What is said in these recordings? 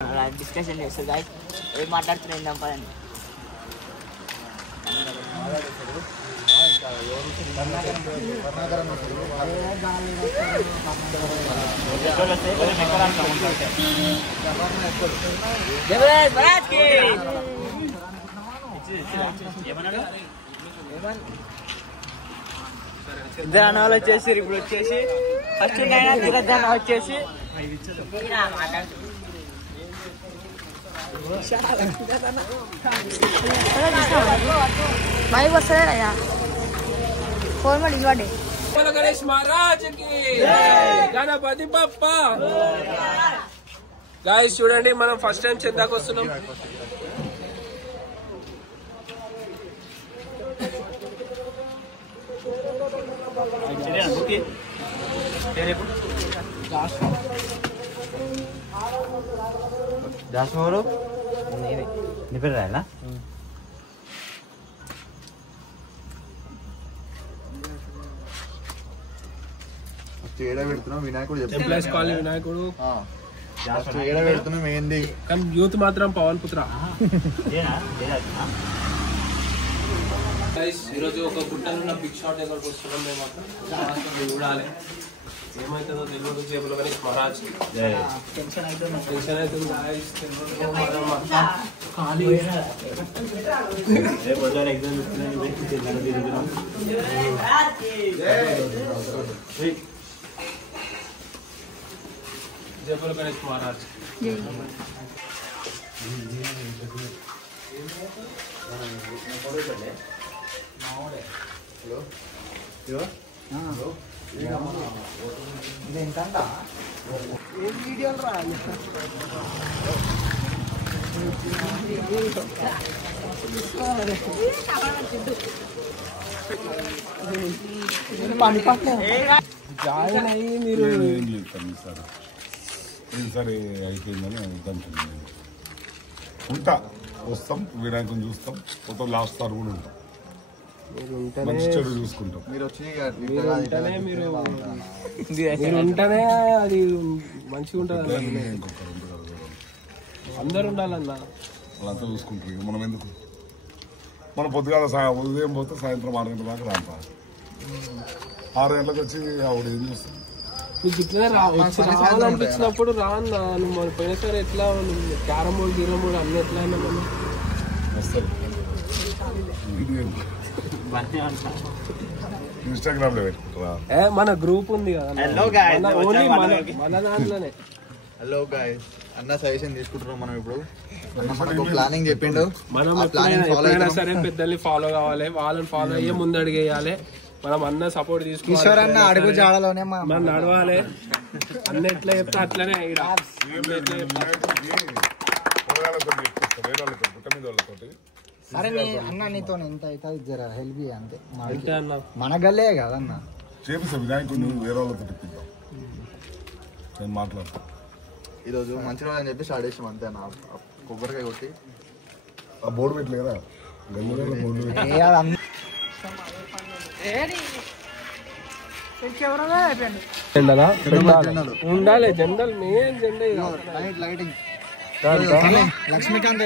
Discussion చేస్తుంది guys. ఏం మాట్లాడుతున్నాయి పదండి. ఇద్దరు అన్న వాళ్ళు వచ్చేసి ఇప్పుడు వచ్చేసి ఫస్ట్ తిరగన్న వచ్చేసి బైక్ వస్తాడయ్యా ఫోన్ ಮಾಡಿ ఇవ్వండి. గణేష్ మహారాజ్ కి గణపతి బప్ప. గాయ్స్ చూడండి, మనం ఫస్ట్ టైం చందాకు వస్తున్నాం. దాసమోరు నీ పేరు రాయనా? పెడుతున్నాం వినాయకుడు ఎంప్లాయీస్ కాలనీ వినాయకుడు పెడుతున్నాం ఏంది కానీ యూత్ మాత్రం పవన్ పుత్ర. ఈరోజు ఒక గుట్టలున్న బిగ్ షాట్ దగ్గరకు వస్తున్నాం. మేము మాత్రం చూడాలి ఏమవుతుందో తెలియదు. జేబులో గణేష్ మహారాజ్ టెన్షన్ అవుతుంది. జేబులో గణేష్ మహారాజ్. జాయిన్ అయ్యి మీరు సరే అయిపోయిందని అనుకుంటున్నాను. ఉంటా, వస్తాం, వినాయకుని చూస్తాం, మొత్తం లాస్ట్ సార్ కూడా ఉంటాం, మంచి చెడు చూసుకుంటాం. మీరు వచ్చి మీరు ఉంటేనే అది మంచిగా ఉంటుంది. అందరు ఉండాలన్నా వాళ్ళంతా చూసుకుంటారు. ఇక మనం ఎందుకు, మనం పొద్దుగాల ఉదయం పోతే సాయంత్రం 6 గంటల దాకా రాంపా. 6 గంటలకు వచ్చి ఆవిడ ఏం చేస్తాం. నీకు ఇట్లనే రావాలనిపించినప్పుడు రాన్నా. నువ్వు పోయిన సరే ఎట్లా క్యారమ్ బోర్డు గీరమ్ బోర్డు అన్ని ఎట్లా అయినా మనం వస్తారు. ఇన్స్టాగ్రామ్ లో పెట్టుకుంటారా? మన గ్రూప్ ఉంది కదా, ఓన్లీ మన దాంట్లోనే. హలో గాయ్స్, అన్న సజెషన్ తీసుకుంటున్నాం మనం ఇప్పుడు. మనకు ప్లానింగ్ చెప్పిండు, మనం ఎప్పుడైనా సరే పెద్దల్ని ఫాలో కావాలి, వాళ్ళని ఫాలో అయ్యే ముందు అడిగేయాలి. మనం అన్న సపోర్ట్ తీసుకోవాలి, అడుగు జాడలోనే మనం నడవాలి. అన్న ఎట్లా చెప్తా అట్లనే సరే అన్న నీతో ఎంత అవుతుంది జర హెల్ప్ అంతే. అన్న మన గల్లే కదన్న చేపిస్తాం వినాయకుడిని వేరే వాళ్ళతో తెప్పిద్దాం. నేను మాట్లాడతాను. ఈరోజు మంచి రోజు అని చెప్పి స్టార్ట్ చేసాం అంతే అన్న. కొబ్బరికాయ కొట్టి ఆ బోర్డు పెట్టలే కదా, గల్లీలో బోర్డు పెట్టి ఉండాలి. జెండల్ మెయిన్ జెండా లైటింగ్. లక్ష్మీకాంత్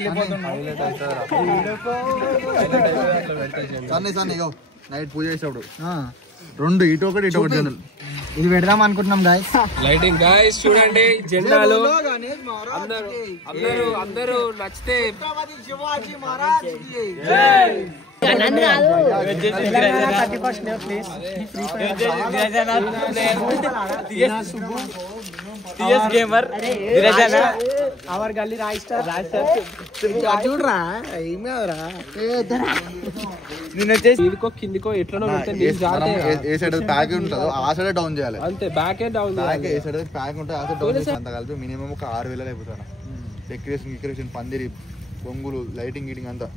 సన్నీ నైట్ పూజ చేసేప్పుడు 2 ఇటు ఒకటి జెండల్ ఇది పెడదాం అనుకుంటున్నాం గాయ్స్. లైటింగ్ గాయ్స్ చూడండి, జెండాలు అందరూ నచ్చితే శివాజీ మహారాజ్ అవర్ గల్లీ రాయ్ స్టార్ చూడరా ఏం కాదురా. నేను వచ్చేసి కిందికో ఎట్లనో ఏ సైడ్ ప్యాక్ ఉంటుందో ఆ సైడ్ డౌన్ చేయాలి అంతే. బ్యాక్ డౌన్ ఏ సైడ్ ప్యాక్ ఉంటుంది ఆ సైడ్ డౌన్ చేసి అంత కలిపి మినిమం ఒక 6,000 అయిపోతాను. డెకరేషన్ పందిరి బొంగులు లైటింగ్ గీటింగ్ అంతా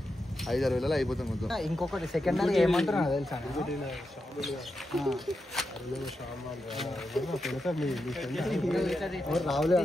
5-6 వేలలో అయిపోతుంది మొత్తం. ఇంకొకటి సెకండ్ ఏమంటున్నా తెలుసా, రావులే